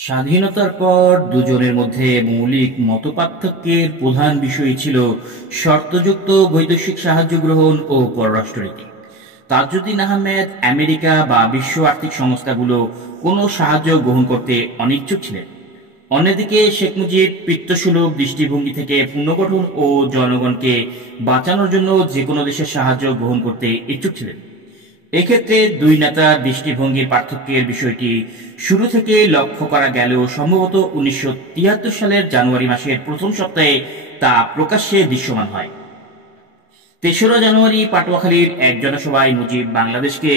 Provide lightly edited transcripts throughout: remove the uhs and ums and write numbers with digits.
স্বাধীনতার পর দুজনের মধ্যে মৌলিক মতপার্থক্যের প্রধান বিষয় ছিল শর্তযুক্ত বৈদেশিক সাহায্য গ্রহণ ও পররাষ্ট্রনীতি। তাজউদ্দিন আহমেদ আমেরিকা বা বিশ্ব আর্থিক সংস্থাগুলো কোনো সাহায্য গ্রহণ করতে অনিচ্ছুক ছিলেন। অন্যদিকে শেখ মুজিব পিতৃসুলভ দৃষ্টিভঙ্গি থেকে পুনর্গঠন ও জনগণকে বাঁচানোর জন্য যে কোনো দেশের সাহায্য গ্রহণ করতে ইচ্ছুক ছিলেন। এক্ষেত্রে দুই নেতার দৃষ্টিভঙ্গির পার্থক্যের বিষয়টি শুরু থেকে লক্ষ্য করা গেলেও সম্ভবত 1973 সালের জানুয়ারি মাসের প্রথম সপ্তাহে তা প্রকাশ্যে দৃশ্যমান হয়। 3রা জানুয়ারি পাটুয়াখালীর এক জনসভায় মুজিব বাংলাদেশকে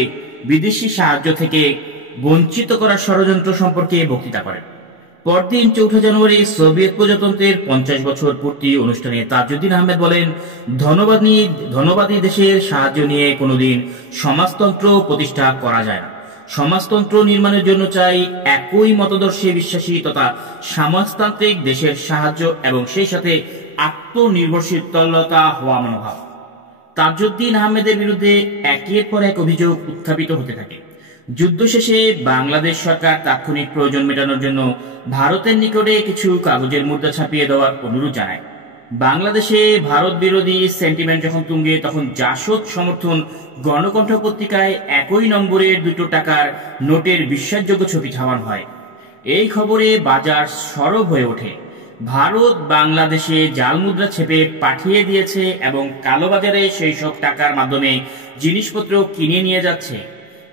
বিদেশি সাহায্য থেকে বঞ্চিত করার ষড়যন্ত্র সম্পর্কে বক্তৃতা করেন। পরদিন 4 জানুয়ারি সোভিয়েত প্রজাতন্ত্রের 50 বছর পূর্তি অনুষ্ঠানে তাজউদ্দিন আহমেদ বলেন, ধনবাদী দেশের সাহায্য নিয়ে কোনোদিন সমাজতন্ত্র প্রতিষ্ঠা করা যায় না। সমাজতন্ত্র নির্মাণের জন্য চাই একই মতদর্শে বিশ্বাসী তথা সমাজতান্ত্রিক দেশের সাহায্য এবং সেই সাথে আত্মনির্ভরশীলতা হওয়া মনোভাব। তাজউদ্দিন আহমেদের বিরুদ্ধে একের পর এক অভিযোগ উত্থাপিত হতে থাকে। যুদ্ধ শেষে বাংলাদেশ সরকার তাৎক্ষণিক প্রয়োজন মেটানোর জন্য ভারতের নিকটে কিছু কাগজের মুদ্রা ছাপিয়ে দেওয়ার অনুরোধ জানায়। বাংলাদেশে ভারত বিরোধী সেন্টিমেন্ট যখন তুঙ্গে, তখন জাসদ সমর্থন গণকণ্ঠ পত্রিকায় একই নম্বরের 2 টাকার নোটের বিশ্বাসযোগ্য ছবি ছাপানো হয়। এই খবরে বাজার সরব হয়ে ওঠে। ভারত বাংলাদেশে জাল মুদ্রা ছেপে পাঠিয়ে দিয়েছে এবং কালোবাজারে সেই সব টাকার মাধ্যমে জিনিসপত্র কিনে নিয়ে যাচ্ছে।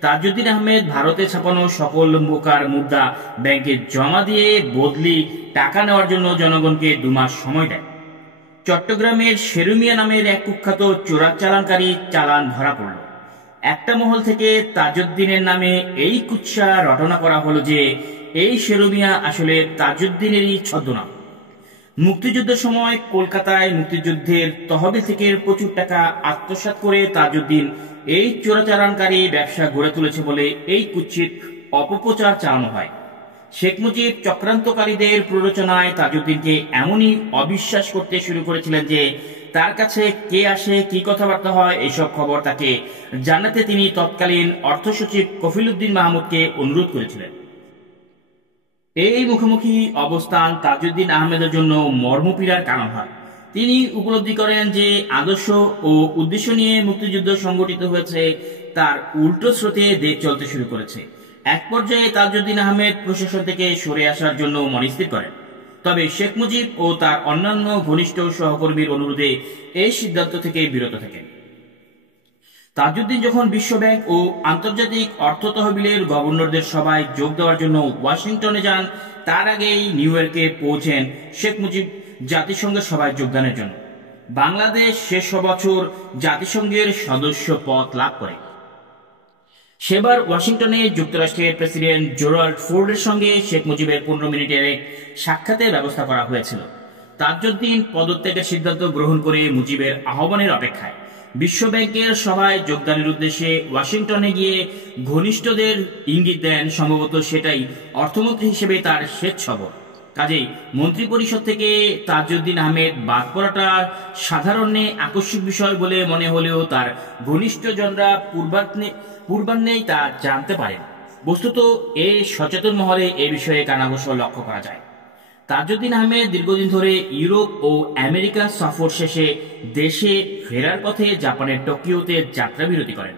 তাজউদ্দিন আহমেদ ভারতে ছাপানো সকল প্রকার মুদ্রা ব্যাংকে জমা দিয়ে বদলি টাকা নেওয়ার জন্য জনগণকে 2 মাস সময় দেয়। চট্টগ্রামের শেরুমিয়া নামের এক কুখ্যাত চোরাচালানকারী চালান ধরা পড়ল। একটা মহল থেকে তাজউদ্দিনের নামে এই কুৎসা রটনা করা হলো যে এই শেরুমিয়া আসলে তাজউদ্দিনেরই ছদ্মনাম। মুক্তিযুদ্ধের সময় কলকাতায় মুক্তিযুদ্ধের তহবিল থেকে প্রচুর টাকা আত্মসাৎ করে তাজউদ্দিন এই চোরাচালানকারী ব্যবসা গড়ে তুলেছে বলে এই কুৎসিত অপপ্রচার চালানো হয়। শেখ মুজিব চক্রান্তকারীদের প্ররোচনায় তাজউদ্দিনকে এমনই অবিশ্বাস করতে শুরু করেছিলেন যে তার কাছে কে আসে, কি কথাবার্তা হয়, এইসব খবর তাকে জানাতে তিনি তৎকালীন অর্থসচিব কফিলউদ্দিন মাহমুদকে অনুরোধ করেছিলেন। এই মুখোমুখি অবস্থান তাজউদ্দিন আহমেদের জন্য মর্মপীড়ার কারণ হয়। তিনি উপলব্ধি করেন যে আদর্শ ও উদ্দেশ্য নিয়ে মুক্তিযুদ্ধ সংগঠিত হয়েছে, তার উল্টো স্রোতে দেশ চলতে শুরু করেছে। এক পর্যায়ে তাজউদ্দিন আহমেদ প্রশাসন থেকে সরে আসার জন্য মনস্থির করেন। তবে শেখ মুজিব ও তার অন্যান্য ঘনিষ্ঠ সহকর্মীর অনুরোধে এই সিদ্ধান্ত থেকে বিরত থাকেন। তাজউদ্দিন যখন বিশ্বব্যাংক ও আন্তর্জাতিক অর্থ তহবিলের গভর্নরদের সভায় যোগ দেওয়ার জন্য ওয়াশিংটনে যান, তার আগেই নিউ ইয়র্কে পৌঁছেন শেখ মুজিব জাতিসংঘের সভায় যোগদানের জন্য। বাংলাদেশ শেষ বছর জাতিসংঘের সদস্য পদ লাভ করে। সেবার ওয়াশিংটনে যুক্তরাষ্ট্রের প্রেসিডেন্ট জেরাল্ড ফোর্ডের সঙ্গে শেখ মুজিবের 15 মিনিটের এক সাক্ষাতের ব্যবস্থা করা হয়েছিল। তাজউদ্দিন পদত্যাগের সিদ্ধান্ত গ্রহণ করে মুজিবের আহ্বানের অপেক্ষায় বিশ্বব্যাংকের সভায় যোগদানের উদ্দেশ্যে ওয়াশিংটনে গিয়ে ঘনিষ্ঠদের ইঙ্গিত দেন। সম্ভবত সেটাই অর্থমন্ত্রী হিসেবে তার শেষ সফর। কাজেই মন্ত্রিপরিষদ থেকে তাজউদ্দিন আহমেদ বাদ পড়াটা সাধারণে আকস্মিক বিষয় বলে মনে হলেও তার ঘনিষ্ঠজনরা পূর্বাহ্নেই তা জানতে পারেন। বস্তুত এই সচেতন মহলে এ বিষয়ে কানাঘুষো লক্ষ্য করা যায়। তাজউদ্দিন আহমেদ দীর্ঘদিন ধরে ইউরোপ ও আমেরিকা সফর শেষে দেশে ফেরার পথে জাপানের টোকিওতে যাত্রা বিরতি করেন।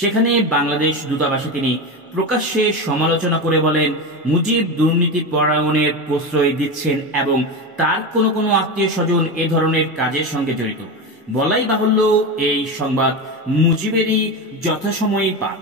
সেখানে বাংলাদেশ দূতাবাসে তিনি প্রকাশ্যে সমালোচনা করে বলেন, মুজিব দুর্নীতি পরায়ণের প্রশ্রয় দিচ্ছেন এবং তার কোনো কোনো আত্মীয় স্বজন এ ধরনের কাজের সঙ্গে জড়িত। বলাই বাহুল্য, এই সংবাদ মুজিবেরই যথাসময়ে পান।